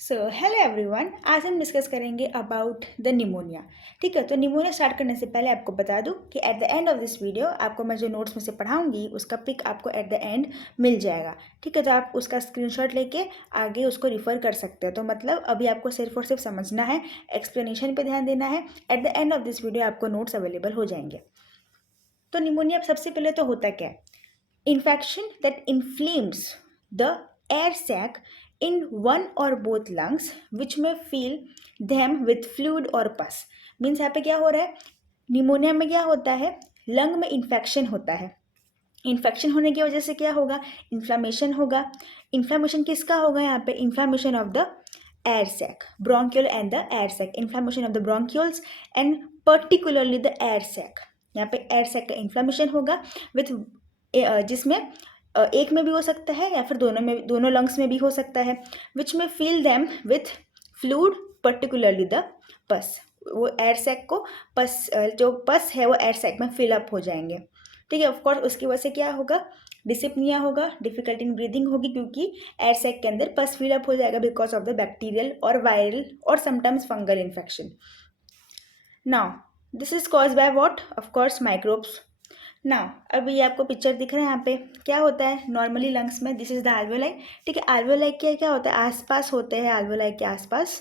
So hello everyone, आज हम discuss करेंगे अबाउट द निमोनिया। ठीक है, तो निमोनिया स्टार्ट करने से पहले आपको बता दूं कि at the end of this video आपको मैं जो नोट्स में से पढ़ाऊंगी उसका पिक आपको एट द एंड मिल जाएगा। ठीक है, तो आप उसका स्क्रीनशॉट लेके आगे उसको रिफ़र कर सकते हो। तो मतलब अभी आपको सिर्फ और सिर्फ समझना है, एक्सप्लेनेशन पे ध्यान देना है। At the end of this video आपको नोट्स अवेलेबल हो जाएंगे। तो निमोनिया सबसे पहले तो होता क्या है? Infection that inflames the air sac in one or both lungs which may fill them with fluid or pus। Means यहाँ पे क्या हो रहा है? निमोनिया में क्या होता है? लंग में इन्फेक्शन होता है। इन्फेक्शन होने की वजह से क्या होगा? इन्फ्लामेशन होगा। इन्फ्लामेशन किसका होगा यहाँ पे? Inflammation of the air sac, bronchial and the air sac. Inflammation of the bronchioles and particularly the air sac. यहाँ पे एयर सैक का इन्फ्लामेशन होगा विथ जिसमें एक में भी हो सकता है या फिर दोनों लंग्स में भी हो सकता है। विच में feel them with fluid particularly the पस। वो एयर सैक को जो पस है वो एयर सैक में फिलअप हो जाएंगे। ठीक है, ऑफकोर्स उसकी वजह से क्या होगा? डिसिप्निया होगा, डिफिकल्टी इन ब्रीदिंग होगी क्योंकि एयर सैक के अंदर पस फिलअप हो जाएगा बिकॉज ऑफ द बैक्टीरियल और वायरल और sometimes fungal infection. Now this is cause by what? Of course microbes. ना अभी ये आपको पिक्चर दिख रहा है, यहाँ पे क्या होता है नॉर्मली लंग्स में? This is the alveoli। ठीक है, alveoli के क्या होता है? आसपास होते हैं alveoli के आसपास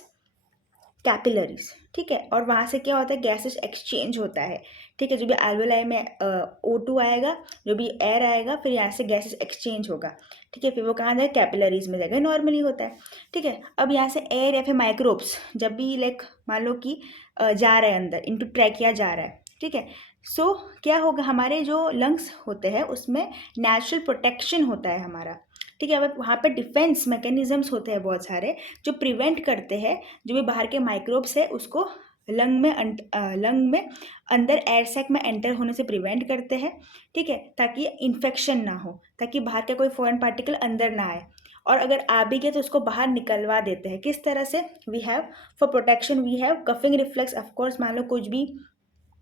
कैपिलरीज। ठीक है, और वहाँ से क्या होता है? गैसेस एक्सचेंज होता है। ठीक है, जो भी alveoli में O2 आएगा, जो भी एयर आएगा, फिर यहाँ से गैसेस एक्सचेंज होगा। ठीक है, फिर वो कहाँ जाएगा? कैपिलरीज में जाएगा। नॉर्मली होता है। ठीक है, अब यहाँ से एयर या फिर माइक्रोब्स जब भी लाइक मान लो कि जा रहा है अंदर, इनटू ट्रैकिया जा रहा है। ठीक है, सो क्या होगा? हमारे जो लंग्स होते हैं उसमें नेचुरल प्रोटेक्शन होता है हमारा। ठीक है, अब वहाँ पे डिफेंस मैकेनिज्म्स होते हैं बहुत सारे जो प्रिवेंट करते हैं जो भी बाहर के माइक्रोब्स है उसको लंग में अंदर एयर सैक में एंटर होने से प्रिवेंट करते हैं। ठीक है, ताकि इन्फेक्शन ना हो, ताकि बाहर का कोई फॉरेन पार्टिकल अंदर ना आए, और अगर आ भी गया तो उसको बाहर निकलवा देते हैं। किस तरह से? We have for protection we have coughing reflex. Of course मान लो कुछ भी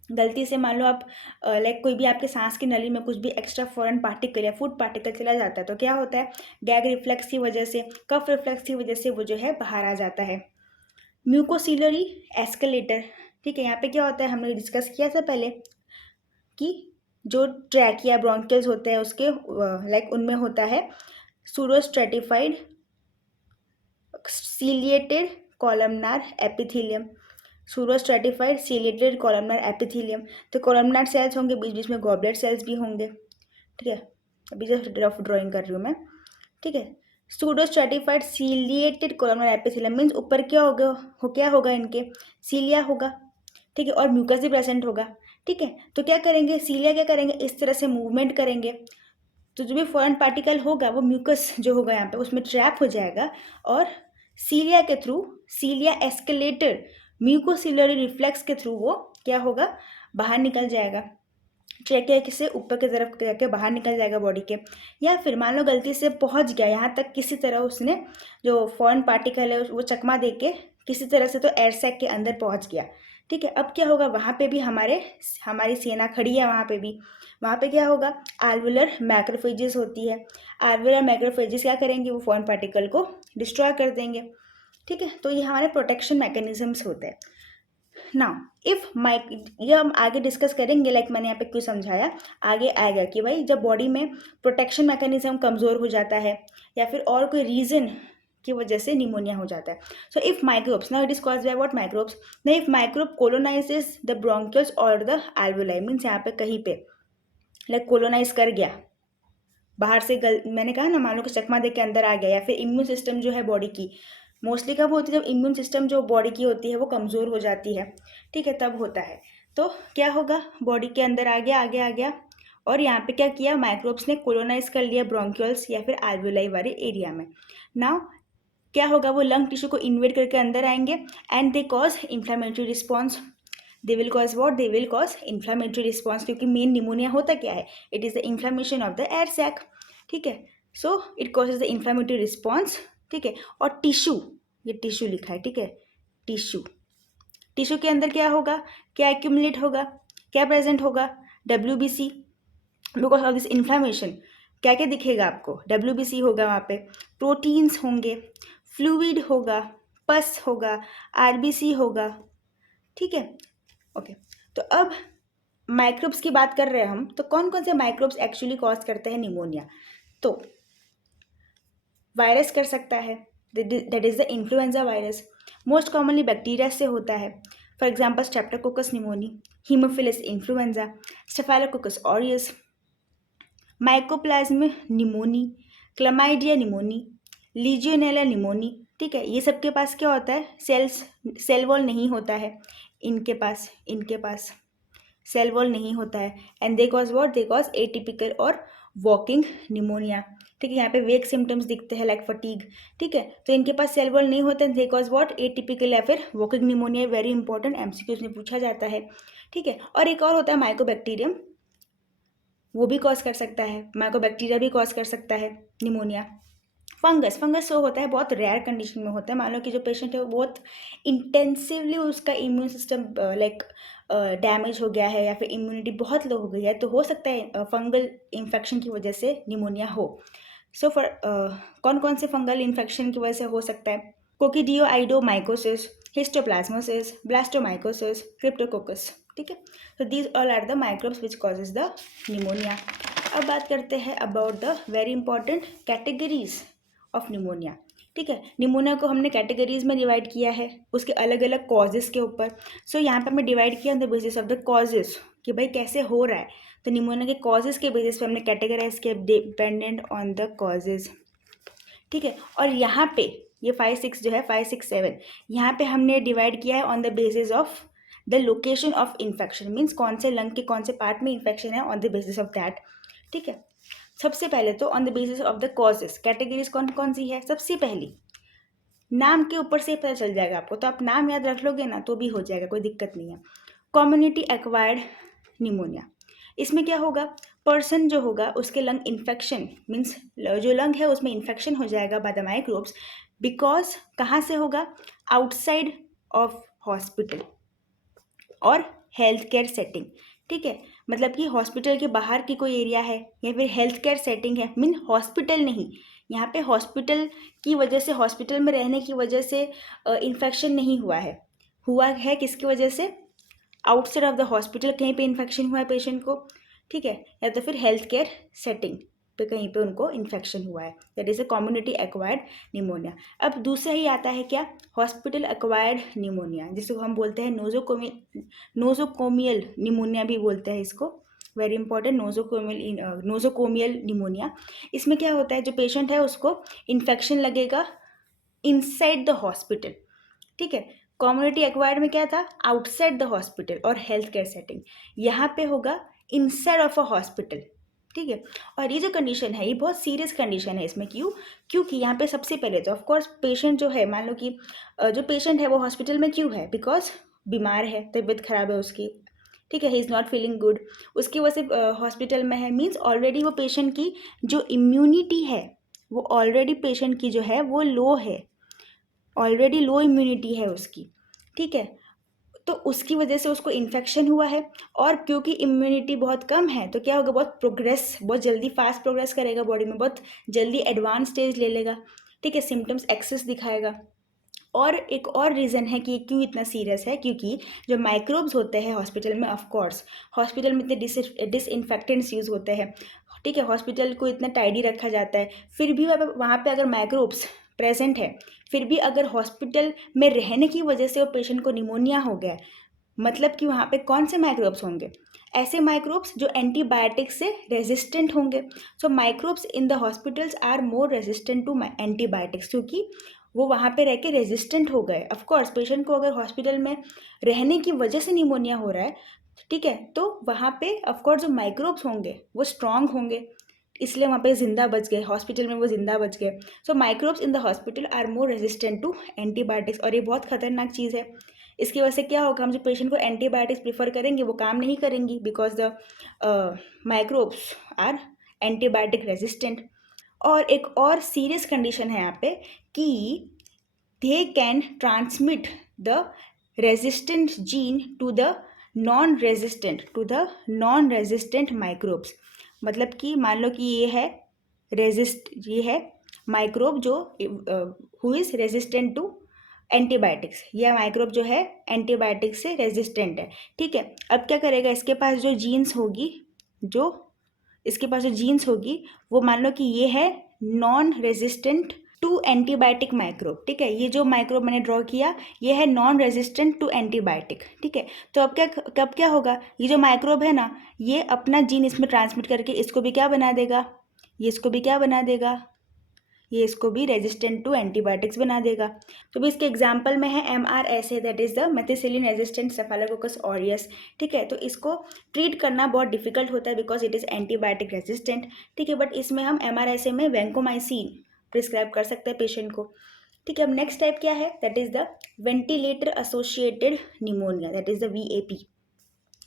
गलती से मान लो आप लाइक कोई भी आपके सांस की नली में कुछ भी एक्स्ट्रा फॉरेन पार्टिकल या फूड पार्टिकल चला जाता है तो क्या होता है? गैग रिफ्लेक्स की वजह से, कफ रिफ्लेक्स की वजह से वो जो है बाहर आ जाता है। Mucociliary escalator. ठीक है, यहाँ पे क्या होता है? हमने डिस्कस किया था पहले कि जो ट्रैकिया ब्रोंकियल्स होते हैं उसके लाइक उनमें होता है pseudostratified ciliated columnar epithelium. Pseudostratified ciliated columnar epithelium. तो कॉलमनार सेल्स होंगे, बीच बीच में गॉबलेट सेल्स भी होंगे। ठीक है, अभी जस्ट रफ ड्राइंग कर रही हूँ मैं। ठीक है, pseudostratified ciliated columnar epithelium means ऊपर क्या होगा? क्या होगा इनके? सीलिया होगा। ठीक है, और म्यूकस भी प्रेजेंट होगा। ठीक है, तो क्या करेंगे? सीलिया क्या करेंगे? इस तरह से मूवमेंट करेंगे तो जो भी फॉरेन पार्टिकल होगा वो म्यूकस जो होगा यहाँ पे उसमें ट्रैप हो जाएगा, और सीलिया के थ्रू, सीलिया एस्केलेटेड म्यूकोसिलरी रिफ्लेक्स के थ्रू वो क्या होगा? बाहर निकल जाएगा। ट्रैकिया से ऊपर की तरफ जाके बाहर निकल जाएगा बॉडी के। या फिर मान लो गलती से पहुंच गया यहाँ तक, किसी तरह उसने जो फॉरेन पार्टिकल है वो चकमा दे के किसी तरह से तो एयर सैक के अंदर पहुंच गया। ठीक है, अब क्या होगा? वहाँ पे भी हमारी सेना खड़ी है। वहाँ पे क्या होगा? आल्वुलर मैक्रोफेजेस होती है। आल्वुलर मैक्रोफेजेस क्या करेंगे? वो फॉरेन पार्टिकल को डिस्ट्रॉय कर देंगे। ठीक है, तो ये हमारे प्रोटेक्शन मैकेनिज्म्स होते हैं। नाउ इफ ये हम आगे डिस्कस करेंगे, लाइक मैंने यहाँ पे क्यों समझाया, आगे आएगा कि भाई जब बॉडी में प्रोटेक्शन मैकेनिज्म कमज़ोर हो जाता है या फिर और कोई रीज़न की वजह से निमोनिया हो जाता है। So if microbes, now it is caused by what? Microbes. ना इफ माइक्रोब कोलोनाइजेस द ब्रोंकियल्स और द एल्वुलाई, मीन्स यहाँ पे कहीं पे लाइक कोलोनाइज कर गया बाहर से, मैंने कहा ना, मान लो कि चकमा दे के अंदर आ गया, या फिर इम्यून सिस्टम जो है बॉडी की, मोस्टली कब होती है? जब इम्यून सिस्टम जो बॉडी की होती है वो कमज़ोर हो जाती है। ठीक है, तब होता है। तो क्या होगा? बॉडी के अंदर आ गया और यहाँ पे क्या किया? माइक्रोब्स ने कोलोनाइज कर लिया ब्रोंक्यूल्स या फिर एल्वुलाई वाले एरिया में। नाउ क्या होगा? वो लंग टिश्यू को इन्वेड करके अंदर आएंगे and they cause inflammatory response. They will cause what? They will cause inflammatory response, क्योंकि मेन निमोनिया होता क्या है? It is the inflammation of the air sac. ठीक है, so it causes the inflammatory response. ठीक है, और टिश्यू, ये टिश्यू लिखा है। ठीक है, टिश्यू, टिश्यू के अंदर क्या होगा? क्या एक्यूमुलेट होगा? क्या प्रेजेंट होगा? WBC, because of this inflammation. क्या क्या दिखेगा आपको? WBC होगा, वहाँ पे प्रोटीन्स होंगे, फ्लूइड होगा। पस होगा, आरबीसी होगा, ठीक है। ओके, तो अब माइक्रोब्स की बात कर रहे हैं हम, तो कौन कौन से माइक्रोब्स एक्चुअली कॉज करते हैं निमोनिया? तो वायरस कर सकता है, that is the influenza virus. Most commonly bacteria से होता है, for example Streptococcus pneumoniae, Haemophilus influenza, staphylococcus aureus, mycoplasma pneumoniae, chlamydia pneumoniae, Legionella pneumoniae, ठीक है। ये सबके पास क्या होता है, सेल वॉल नहीं होता है, इनके पास सेल वॉल नहीं होता है, and they cause what, they cause atypical और वॉकिंग निमोनिया, ठीक है। यहाँ पे वेक सिम्टम्स दिखते हैं लाइक फटीग, ठीक है। तो इनके पास सेल वॉल नहीं होते, दे कॉज व्हाट, एटिपिकल या फिर walking pneumonia. Very important, MCQs में पूछा जाता है, ठीक है। और एक और होता है माइकोबैक्टीरियम, वो भी कॉज कर सकता है, माइकोबैक्टीरिया भी कॉज कर सकता है निमोनिया। फंगस जो होता है बहुत रेयर कंडीशन में होता है, मान लो कि जो पेशेंट है वो बहुत इंटेंसिवली उसका इम्यून सिस्टम लाइक डैमेज हो गया है या फिर इम्यूनिटी बहुत लो हो गई है, तो हो सकता है फंगल इन्फेक्शन की वजह से निमोनिया हो। सो फॉर कौन कौन से फंगल इन्फेक्शन की वजह से हो सकता है? कोकिडियोआइडोमाइकोसिस, हिस्टोप्लाज्मोसिस, ब्लास्टोमाइकोसिस, क्रिप्टोकोकस, ठीक है। तो these all are the microbes which causes the pneumonia. अब बात करते हैं about the very important categories of pneumonia, ठीक है। निमोनिया को हमने कैटेगरीज में डिवाइड किया है उसके अलग अलग कॉजेज़ के ऊपर। सो यहाँ पे हमने डिवाइड किया on the basis of the causes कि भाई कैसे हो रहा है, तो निमोनिया के कॉजेज़ के बेसिस पे हमने कैटेगराइज किया डिपेंडेंट ऑन द कॉजेज़, ठीक है। और यहाँ पे ये 5-6 जो है 5-6-7 यहाँ पे हमने डिवाइड किया है on the basis of the location of infection, means कौन से लंग के कौन से पार्ट में इन्फेक्शन है, on the basis of that, ठीक है। सबसे पहले तो on the basis of the causes categories कौन कौन सी है? सबसे पहली नाम के ऊपर से पता चल जाएगा आपको, तो आप नाम याद रख लोगे ना तो भी हो जाएगा, कोई दिक्कत नहीं है। कम्युनिटी एक्वायर्ड निमोनिया, इसमें क्या होगा, पर्सन जो होगा उसके लंग इन्फेक्शन, मीन्स जो लंग है उसमें इन्फेक्शन हो जाएगा बाय द माइक्रोब्स, बिकॉज कहाँ से होगा, आउटसाइड ऑफ हॉस्पिटल और हेल्थ केयर सेटिंग, ठीक है। मतलब कि हॉस्पिटल के बाहर की कोई एरिया है या फिर हेल्थ केयर सेटिंग है, मीन हॉस्पिटल नहीं, यहाँ पे हॉस्पिटल की वजह से, हॉस्पिटल में रहने की वजह से इन्फेक्शन नहीं हुआ है किसकी वजह से, आउटसाइड ऑफ द हॉस्पिटल कहीं पे इन्फेक्शन हुआ है पेशेंट को, ठीक है, या तो फिर हेल्थ केयर सेटिंग पे कहीं पे उनको इन्फेक्शन हुआ है, that is a community acquired pneumonia. अब दूसरा ही आता है क्या, हॉस्पिटल एक्वायर्ड निमोनिया, जिसको हम बोलते हैं नोजोकोमियल निमोनिया भी बोलते हैं इसको, वेरी इंपॉर्टेंट, नोजोकोमियल निमोनिया। इसमें क्या होता है, जो पेशेंट है उसको इन्फेक्शन लगेगा इनसाइड द हॉस्पिटल, ठीक है। कम्युनिटी एक्वायर्ड में क्या था, आउटसाइड द हॉस्पिटल और हेल्थ केयर सेटिंग, यहाँ पे होगा इनसाइड ऑफ अ हॉस्पिटल, ठीक है। और ये जो कंडीशन है ये बहुत सीरियस कंडीशन है, इसमें क्योंकि यहाँ पे सबसे पहले तो ऑफकोर्स पेशेंट जो है, मान लो कि जो पेशेंट है वो हॉस्पिटल में क्यों है, बिकॉज बीमार है, तबीयत खराब है उसकी, ठीक है, he is not feeling good, उसकी वजह से हॉस्पिटल में है, मीन्स ऑलरेडी वो पेशेंट की जो इम्यूनिटी है वो ऑलरेडी पेशेंट की जो है वो लो है, ऑलरेडी लो इम्यूनिटी है उसकी, ठीक है। तो उसकी वजह से उसको इन्फेक्शन हुआ है, और क्योंकि इम्यूनिटी बहुत कम है तो क्या होगा, बहुत जल्दी फास्ट प्रोग्रेस करेगा बॉडी में, बहुत जल्दी एडवांस स्टेज ले लेगा, ठीक है, सिम्टम्स एक्सेस दिखाएगा। और एक और रीज़न है कि क्यों इतना सीरियस है, क्योंकि जो माइक्रोब्स होते हैं हॉस्पिटल में, ऑफ कोर्स हॉस्पिटल में इतने डिसइंफेक्टेंट्स यूज़ होते हैं, ठीक है, हॉस्पिटल को इतना टाइडी रखा जाता है, फिर भी वहाँ पे अगर माइक्रोब्स प्रेजेंट है, फिर भी अगर हॉस्पिटल में रहने की वजह से वो पेशेंट को निमोनिया हो गया, मतलब कि वहाँ पे कौन से माइक्रोब्स होंगे, ऐसे माइक्रोब्स जो एंटीबायोटिक्स से रेजिस्टेंट होंगे। So microbes in the hospitals are more resistant to antibiotics, क्योंकि वो वहाँ पे रह के रेजिस्टेंट हो गए। ऑफकोर्स पेशेंट को अगर हॉस्पिटल में रहने की वजह से निमोनिया हो रहा है, ठीक है, तो वहाँ पे ऑफकोर्स जो माइक्रोब्स होंगे वो स्ट्रांग होंगे, इसलिए वहाँ पे जिंदा बच गए, हॉस्पिटल में वो जिंदा बच गए। So microbes in the hospital are more resistant to antibiotics, और ये बहुत खतरनाक चीज़ है। इसकी वजह से क्या होगा, हम जो पेशेंट को एंटीबायोटिक्स प्रीफर करेंगे वो काम नहीं करेंगी, because the microbes are antibiotic resistant. और एक और सीरियस कंडीशन है यहाँ पे कि they can transmit the resistant gene to the non resistant microbes, मतलब कि मान लो कि ये है माइक्रोब जो who is resistant to antibiotics, यह माइक्रोब जो है एंटीबायोटिक्स से रेजिस्टेंट है। ठीक है, अब क्या करेगा, इसके पास जो जीन्स होगी, जो इसके पास जो जीन्स होगी वो मान लो कि ये है non resistant to antibiotic microbe. ठीक है, ये जो माइक्रोब मैंने ड्रॉ किया ये है नॉन रेजिस्टेंट टू एंटीबायोटिक। ठीक है, तो अब क्या होगा, ये जो माइक्रोब है ना, ये अपना जीन इसमें ट्रांसमिट करके इसको भी क्या बना देगा, ये इसको भी क्या बना देगा, ये इसको भी रेजिस्टेंट टू एंटीबायोटिक्स बना देगा। तो भी इसके एग्जाम्पल में है MRSA, that is the methicillin resistant staphylococcus aureus. ठीक है, तो इसको ट्रीट करना बहुत डिफिकल्ट होता है because it is antibiotic resistant. ठीक है, बट इसमें हम MRSA में वैंकोमाइसिन प्रिस्क्राइब कर सकते हैं पेशेंट को। ठीक है, अब नेक्स्ट टाइप क्या है, that is the ventilator associated pneumonia, that is the VAP।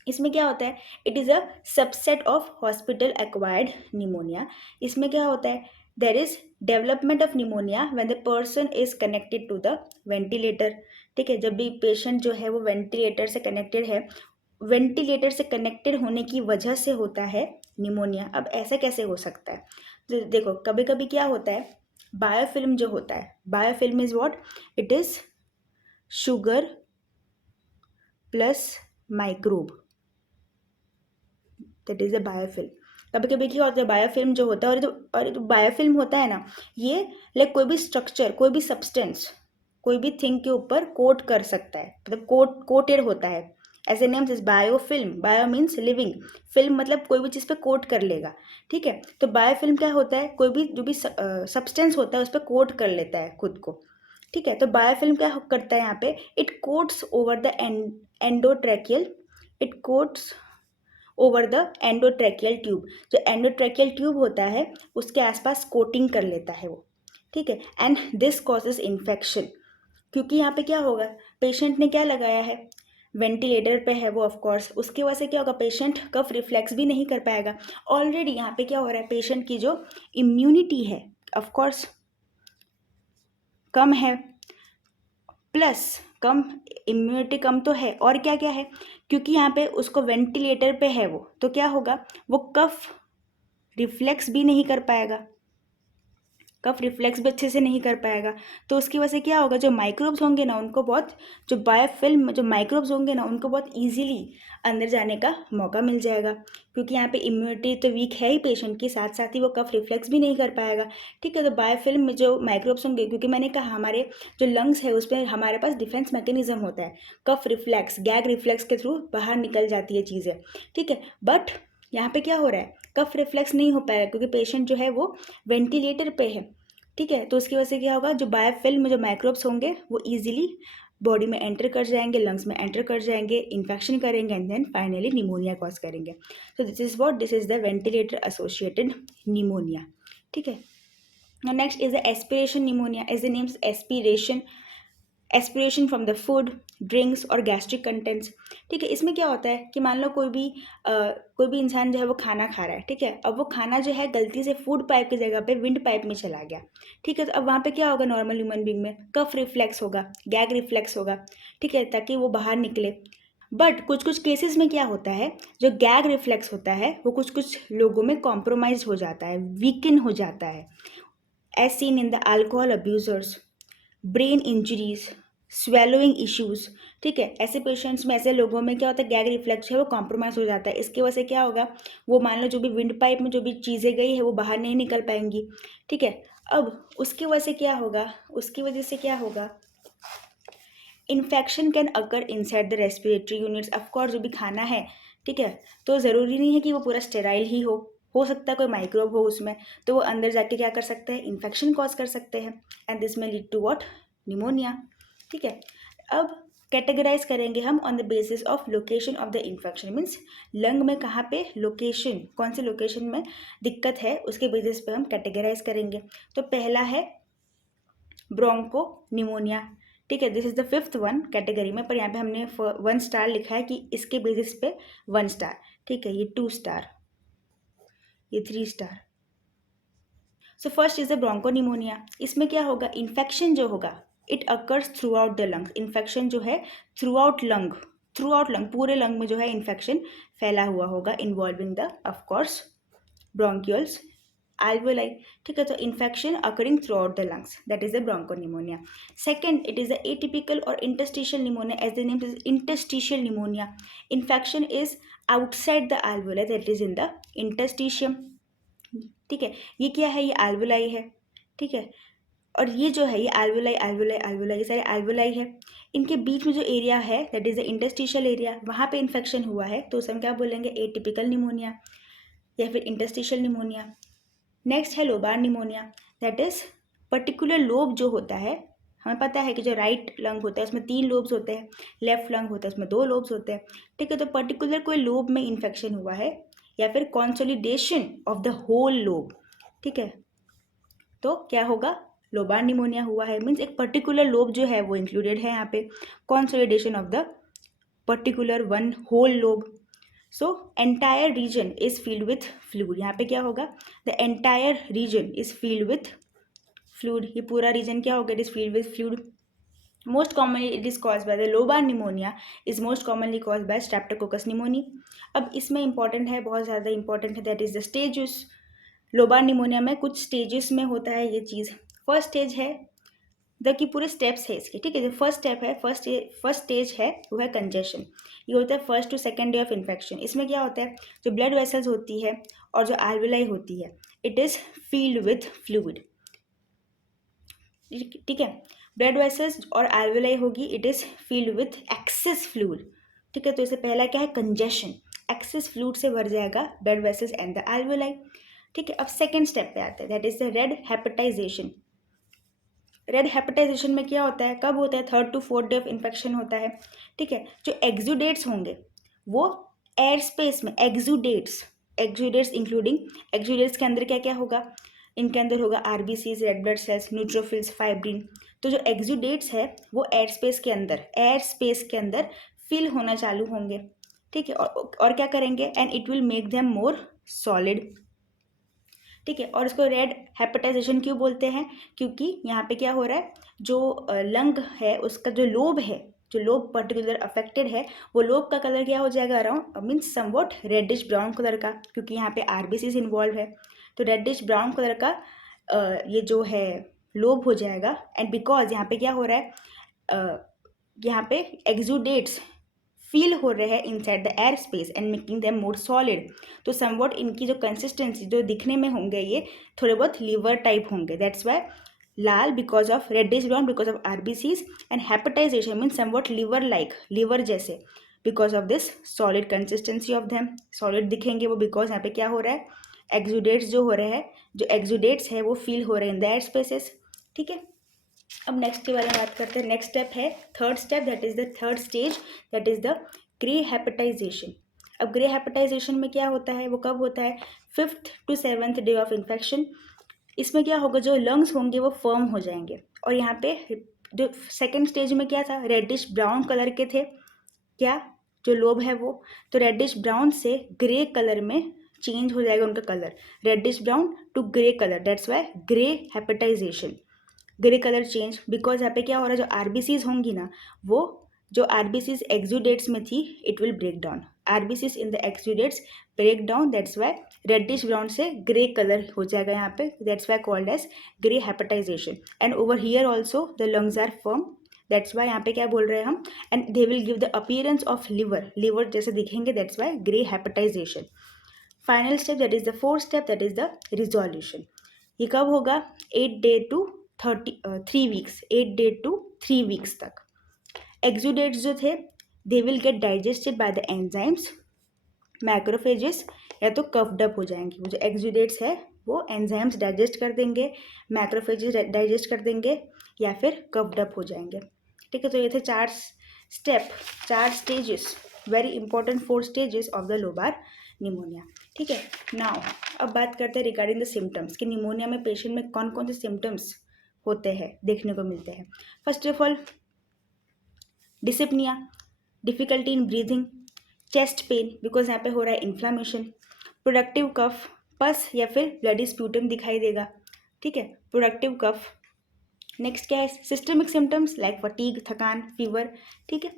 इसमें क्या होता है, it is a subset of hospital acquired pneumonia. इसमें क्या होता है, there is development of pneumonia when the person is connected to the ventilator. ठीक है, जब भी पेशेंट जो है वो वेंटिलेटर से कनेक्टेड है, वेंटिलेटर से कनेक्टेड होने की वजह से होता है निमोनिया। अब ऐसा कैसे हो सकता है, तो देखो कभी कभी क्या होता है, बायोफिल्म जो होता है, biofilm is what, it is sugar plus microbe, that is a biofilm. कभी कभी क्या होता है, बायोफिल्म जो होता है, और जो बायोफिल्म होता है ना, ये लाइक कोई भी स्ट्रक्चर, कोई भी सब्सटेंस, कोई भी थिंग के ऊपर कोट कर सकता है, मतलब कोटेड होता है। ऐसे names is biofilm, bio means living, film मतलब कोई भी चीज़ पे कोट कर लेगा। ठीक है, तो बायोफिल्म क्या होता है, कोई भी जो भी सब्सटेंस होता है उस पर कोट कर लेता है खुद को। ठीक है, तो बायोफिल्म क्या करता है यहाँ पे, it quotes over the endotracheal, it quotes over the endotracheal tube. जो एंडोट्रैकियल ट्यूब होता है उसके आसपास कोटिंग कर लेता है वो। ठीक है, एंड दिस कॉजेज इन्फेक्शन, क्योंकि यहाँ पे क्या होगा, पेशेंट ने क्या लगाया है, वेंटिलेटर पे है वो, ऑफ कोर्स उसकी वजह से क्या होगा, पेशेंट कफ रिफ्लेक्स भी नहीं कर पाएगा। ऑलरेडी यहाँ पे क्या हो रहा है, पेशेंट की जो इम्यूनिटी है ऑफ कोर्स कम है, प्लस कम इम्यूनिटी कम तो है, और क्या क्या है, क्योंकि यहाँ पे उसको वेंटिलेटर पे है वो, तो क्या होगा, वो कफ रिफ्लेक्स भी नहीं कर पाएगा, कफ रिफ्लेक्स भी अच्छे से नहीं कर पाएगा। तो उसकी वजह से क्या होगा, जो माइक्रोब्स होंगे ना उनको बहुत, जो बायोफिल्म जो माइक्रोब्स होंगे ना उनको बहुत ईजिली अंदर जाने का मौका मिल जाएगा, क्योंकि यहाँ पे इम्यूनिटी तो वीक है ही पेशेंट की, साथ साथ ही वो कफ रिफ्लेक्स भी नहीं कर पाएगा। ठीक है, तो बायोफिल्म में जो माइक्रोब्स होंगे, क्योंकि मैंने कहा हमारे जो लंग्स है उस पर हमारे पास डिफेंस मैकेनिज्म होता है, कफ रिफ्लेक्स गैग रिफ्लेक्स के थ्रू बाहर निकल जाती है चीज़ें। ठीक है, बट यहाँ पे क्या हो रहा है, कफ रिफ्लेक्स नहीं हो पाएगा क्योंकि पेशेंट जो है वो वेंटिलेटर पे है। ठीक है, तो उसकी वजह से क्या होगा, जो बायोफिल्म में जो माइक्रोब्स होंगे वो इजीली बॉडी में एंटर कर जाएंगे, लंग्स में एंटर कर जाएंगे, इन्फेक्शन करेंगे and then finally pneumonia cause करेंगे। तो this is the ventilator associated pneumonia. ठीक है, next is the aspiration pneumonia, as the names aspiration, aspiration from the food, drinks और गैस्ट्रिक कंटेंट्स। ठीक है, इसमें क्या होता है कि मान लो कोई भी इंसान जो है वो खाना खा रहा है। ठीक है, अब वो खाना जो है गलती से फूड पाइप की जगह पे विंड पाइप में चला गया। ठीक है, तो अब वहाँ पे क्या होगा, नॉर्मल ह्यूमन बींग में कफ रिफ्लेक्स होगा, गैग रिफ्लेक्स होगा। ठीक है, ताकि वो बाहर निकले। बट कुछ कुछ केसेस में क्या होता है, जो गैग रिफ्लेक्स होता है वो कुछ कुछ लोगों में कॉम्प्रोमाइज हो जाता है, वीकन हो जाता है, as seen in the alcohol abusers, brain injuries, swallowing issues. ठीक है, ऐसे पेशेंट्स में, ऐसे लोगों में क्या होता है, गैग रिफ्लेक्स है वो कॉम्प्रोमाइज़ हो जाता है। इसकी वजह से क्या होगा, वो मान लो जो भी विंड पाइप में जो भी चीज़ें गई है वो बाहर नहीं निकल पाएंगी। ठीक है, अब उसकी वजह से क्या होगा, infection can occur inside the respiratory units. Of course जो भी खाना है, ठीक है, तो ज़रूरी नहीं है कि वो पूरा स्टेराइल ही हो सकता है कोई माइक्रोब हो उसमें, तो वो अंदर जाके क्या कर सकते हैं, इन्फेक्शन कॉज कर सकते हैं एंड दिस में लीड टू व्हाट, निमोनिया। ठीक है, अब कैटेगराइज करेंगे हम on the basis of location of the infection, means lung में कहाँ पे लोकेशन, कौन से लोकेशन में दिक्कत है उसके बेसिस पे हम कैटेगराइज करेंगे। तो पहला है ब्रोंको निमोनिया। ठीक है, this is the 5th one category में, पर यहाँ पे हमने 1 स्टार लिखा है कि इसके बेसिस पे 1 स्टार। ठीक है, ये 2 स्टार, ये 3 star. So first is the bronchopneumonia. इसमें क्या होगा, इन्फेक्शन जो होगा it occurs throughout the lungs. Infection जो है थ्रू आउट लंग, पूरे लंग में जो है इन्फेक्शन फैला हुआ होगा, involving the of course bronchioles alveoli. ठीक है, तो infection occurring throughout the lungs, that is the bronchopneumonia. Second, it is the atypical or interstitial pneumonia. As the name is interstitial pneumonia, infection is outside the alveoli, that is in the interstitium. ठीक है, ये क्या है, ये alveoli है. ठीक है, और ये जो है ये alveoli alveoli alveoli, ये सारे alveoli है. इनके बीच में जो एरिया है that is the interstitial area, वहाँ पे इन्फेक्शन हुआ है तो उसे हम क्या बोलेंगे, एटिपिकल निमोनिया या फिर इंटरस्टिशियल निमोनिया. नेक्स्ट है lobar pneumonia, that is particular lobe जो होता है. हमें पता है कि जो राइट लंग होता है उसमें 3 लोब्स होते हैं, लेफ्ट लंग होता है उसमें 2 लोब्स होते हैं. ठीक है, तो पर्टिकुलर कोई लोब में इन्फेक्शन हुआ है या फिर consolidation of the whole lobe. ठीक है, तो क्या होगा, लोबार निमोनिया हुआ है. मीन्स एक पर्टिकुलर लोब जो है वो इंक्लूडेड है यहाँ पे, consolidation of the particular one whole lobe. So entire region is filled with fluid. यहाँ पे क्या होगा, the entire region is filled with fluid. ये पूरा रीजन क्या होगा, it is filled with fluid. Most commonly it is caused by the lobar pneumonia, is most commonly caused by streptococcus pneumoniae. अब इसमें इंपॉर्टेंट है, बहुत ज़्यादा इंपॉर्टेंट है, that is the stages. Lobar pneumonia में कुछ स्टेजेस में होता है ये चीज़. फर्स्ट स्टेज है द कि पूरे स्टेप्स है इसके. ठीक है, जो फर्स्ट स्टेप है, फर्स्ट स्टेज है वो है कंजेशन. ये होता है first to second day of infection. इसमें क्या होता है, जो ब्लड वेसल्स होती है और जो alveoli होती है, it is field with fluid. ठीक है, ब्लड वेसल्स और alveoli होगी, it is field with access fluid. ठीक है, तो इससे पहला क्या है, कंजेशन. एक्सेस फ्लूइड से भर जाएगा blood vessels and the alveoli. ठीक है, अब सेकेंड स्टेप पे आते हैं, that is the red hepatization. Red hepatization में क्या होता है, कब होता है, 3rd to 4th day of infection होता है. ठीक है, जो एक्सुडेट्स होंगे वो एयर स्पेस में, एक्सुडेट्स इंक्लूडिंग, एक्सुडेट्स के अंदर क्या क्या होगा, इनके अंदर होगा RBCs, red blood cells, neutrophils, fibrin. तो जो एक्सुडेट्स है वो एयर स्पेस के अंदर फिल होना चालू होंगे. ठीक है, और क्या करेंगे, and it will make them more solid. ठीक है, और इसको रेड हेपेटाइजेशन क्यों बोलते हैं, क्योंकि यहाँ पे क्या हो रहा है, जो लंग है उसका जो लोब है, जो लोब पर्टिकुलर अफेक्टेड है, वो लोब का कलर क्या हो जाएगा, around means somewhat reddish brown colour का, क्योंकि यहाँ पे आरबीसीज इन्वॉल्व है. तो रेडिश ब्राउन कलर का ये जो है लोब हो जाएगा. एंड बिकॉज यहाँ पे क्या हो रहा है, यहाँ पे एक्सुडेट्स फील हो रहे हैं inside the air space and making them more solid. तो समवॉट इनकी जो कंसिस्टेंसी, जो दिखने में होंगे ये थोड़े बहुत लीवर टाइप होंगे. दैट्स वाई लाल because of reddish brown because of RBCs, and hepatisation mean somewhat liver like, liver जैसे, because of this solid consistency of them. Solid दिखेंगे वो बिकॉज यहाँ पे क्या हो रहा है, एक्सुडेट्स जो हो रहे हैं, जो एक्सुडेट्स है वो फील हो रहे हैं इन द एयर स्पेसेस. ठीक है, अब नेक्स्ट के बारे में बात करते हैं. नेक्स्ट स्टेप है third step, that is the third stage, that is the grey hepatization. अब ग्रे हेपेटाइजेशन में क्या होता है, वो कब होता है, 5th to 7th day of infection. इसमें क्या होगा, जो लंग्स होंगे वो फर्म हो जाएंगे. और यहाँ पे जो सेकेंड स्टेज में क्या था, रेडिश ब्राउन कलर के थे, क्या जो लोब है वो, तो रेडिश ब्राउन से ग्रे कलर में चेंज हो जाएगा उनका colour, reddish brown to grey colour. That's why grey hepatization, grey colour change. Because यहाँ पे क्या हो रहा है, जो आरबीसीज होंगी ना, वो जो आरबीसीज एक्सुडेट्स में थी, it will break down. RBCs in the exudates break down, that's why reddish brown से ग्रे कलर हो जाएगा यहाँ पे. That's why called as grey hepatisation. And over here also the lungs are firm, that's why यहाँ पे क्या बोल रहे हैं हम, and they will give the appearance of liver जैसे दिखेंगे. That's why grey hepatisation. Final step, that is the fourth step, that is the resolution. ये कब होगा, 8 day to 3 weeks, 8 day to 3 weeks तक. एक्सुडेट्स जो थे they will get digested by the enzymes, macrophages, या तो कफ्ड अप हो जाएंगे. वो जो एक्सुडेट्स है वो एंजाइम्स डाइजेस्ट कर देंगे, मैक्रोफेजेस डाइजेस्ट कर देंगे, या फिर कफ्ड अप हो जाएंगे. ठीक है, तो ये थे 4 step, 4 stages, very important 4 stages of the lobar pneumonia. ठीक है, नाउ अब बात करते हैं रिगार्डिंग द सिम्टम्स कि निमोनिया में पेशेंट में कौन कौन से सिम्टम्स होते हैं, देखने को मिलते हैं. First of all dyspnoea, difficulty in breathing, chest pain because यहाँ पे हो रहा है इन्फ्लामेशन, प्रोडक्टिव कफ, पस या फिर ब्लडी स्प्यूटम दिखाई देगा. ठीक है, प्रोडक्टिव कफ. नेक्स्ट क्या है, सिस्टमिक सिम्टम्स लाइक फटीग, थकान, फीवर. ठीक है,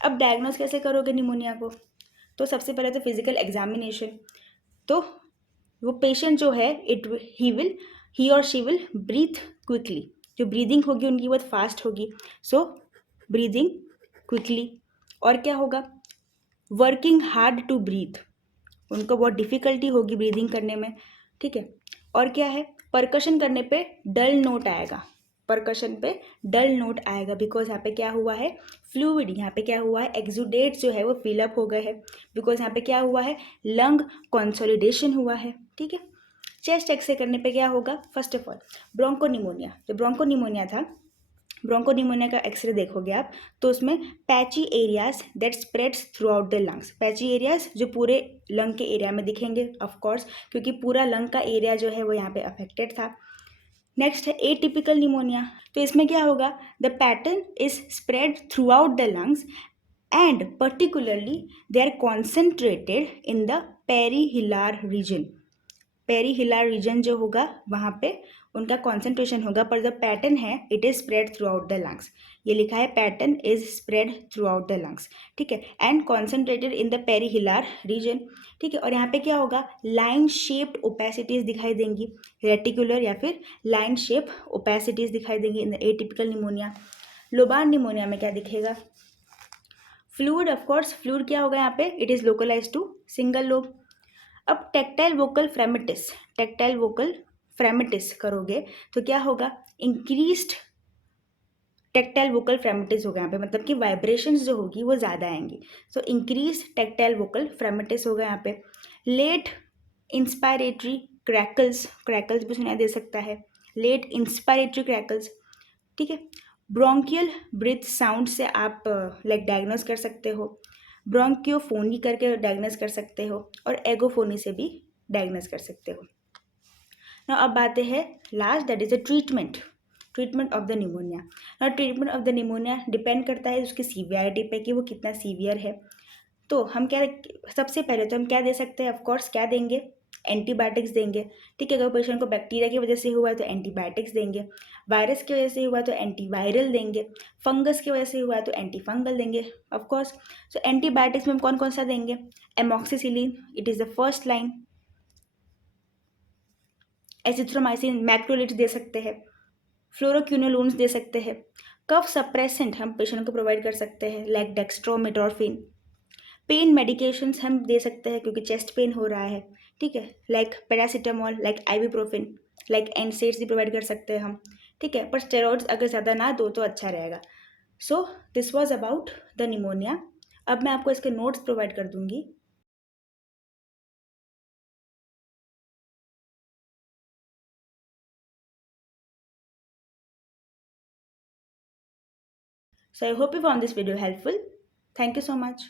अब डायग्नोज कैसे करोगे निमोनिया को, तो सबसे पहले तो फिजिकल एग्जामिनेशन. तो वो पेशेंट जो है ही और शी विल ब्रीथ क्विकली, जो ब्रीदिंग होगी उनकी बहुत फास्ट होगी, सो ब्रीदिंग क्विकली। और क्या होगा, वर्किंग हार्ड टू ब्रीथ, उनको बहुत डिफ़िकल्टी होगी ब्रीदिंग करने में, ठीक है। और क्या है, परकशन करने पे डल नोट आएगा, परकशन पे डल नोट आएगा, बिकॉज यहाँ पे क्या हुआ है, फ्लूइड, यहाँ पे क्या हुआ है, एक्सुडेट जो है वो फिलअप हो गए हैं, बिकॉज यहाँ पे क्या हुआ है, लंग कंसोलिडेशन हुआ है, ठीक है। चेस्ट एक्सरे करने पे क्या होगा, फर्स्ट ऑफ ऑल ब्रोंकोनिमोनिया, जो ब्रोंकोनिमोनिया था, ब्रोंकोनिमोनिया का एक्सरे देखोगे आप, तो उसमें patchy areas that spreads through out the lungs, patchy areas जो पूरे लंग के एरिया में दिखेंगे ऑफ कोर्स, क्योंकि पूरा लंग का एरिया जो है वो यहाँ पे अफेक्टेड था। नेक्स्ट है एटिपिकल निमोनिया, तो इसमें क्या होगा, the pattern is spread throughout the lungs and particularly they are concentrated in the perihilar region, perihilar region जो होगा वहाँ पे उनका कॉन्सेंट्रेशन होगा, पर जो पैटर्न है it is spread throughout the lungs, ये लिखा है pattern is spread throughout the lungs, ठीक है, and concentrated in the perihilar region, ठीक है। और यहाँ पे क्या होगा, लाइन शेप्ड ओपेसिटीज दिखाई देंगी, रेटिकुलर या फिर लाइन शेप ओपेसिटीज दिखाई देंगी in the atypical pneumonia. Lobar pneumonia में क्या दिखेगा, फ्लूइड, ऑफकोर्स फ्लूइड क्या होगा यहाँ पे, it is localise to single lobe. अब tactile vocal fremitus, tactile vocal fremitus करोगे तो क्या होगा, इंक्रीज्ड टेक्टाइल वोकल फ्रेमेटिस होगा यहाँ पे, मतलब कि वाइब्रेशंस जो होगी वो ज़्यादा आएंगी, so increase tactile vocal fremitus होगा यहाँ पे। लेट इंस्पायरेटरी क्रैकल्स, क्रैकल्स भी सुनाई दे सकता है, लेट इंस्पायरेटरी क्रैकल्स, ठीक है। ब्रोंकियल ब्रीथ साउंड से आप लाइक डायग्नोस कर सकते हो, ब्रोंकियोफोनी करके डायग्नोस कर सकते हो, और एगोफोनी से भी डायग्नोस कर सकते हो ना। अब आते हैं last, that is the treatment, treatment of the pneumonia ना। Treatment of the pneumonia depend करता है उसकी सीवियरिटी पे कि वो कितना सीवियर है। तो हम क्या, सबसे पहले तो हम क्या दे सकते हैं, ऑफकोर्स क्या देंगे, एंटीबायोटिक्स देंगे, ठीक है। अगर पेशेंट को बैक्टीरिया की वजह से हुआ है तो एंटीबायोटिक्स देंगे, वायरस की वजह से हुआ तो एंटीवायरल देंगे, फंगस की वजह से हुआ तो एंटी फंगल देंगे ऑफकोर्स। सो एंटीबायोटिक्स में हम कौन कौन सा देंगे, amoxicillin, it is the first line, azithromycin, macrolide दे सकते हैं, फ्लोरोक्विनोलोन्स दे सकते हैं, कफ सप्रेसेंट हम पेशेंट को प्रोवाइड कर सकते हैं लाइक डेक्स्ट्रोमेटोर्फिन, पेन मेडिकेशंस हम दे सकते हैं क्योंकि चेस्ट पेन हो रहा है, ठीक है, like paracetamol, like ibuprofen, like NSAIDs भी प्रोवाइड कर सकते हैं हम, ठीक है, पर स्टेरॉइड्स अगर ज़्यादा ना दो तो अच्छा रहेगा। So this was about the pneumonia. अब मैं आपको इसके नोट्स प्रोवाइड कर दूंगी। So I hope you found this video helpful. Thank you so much.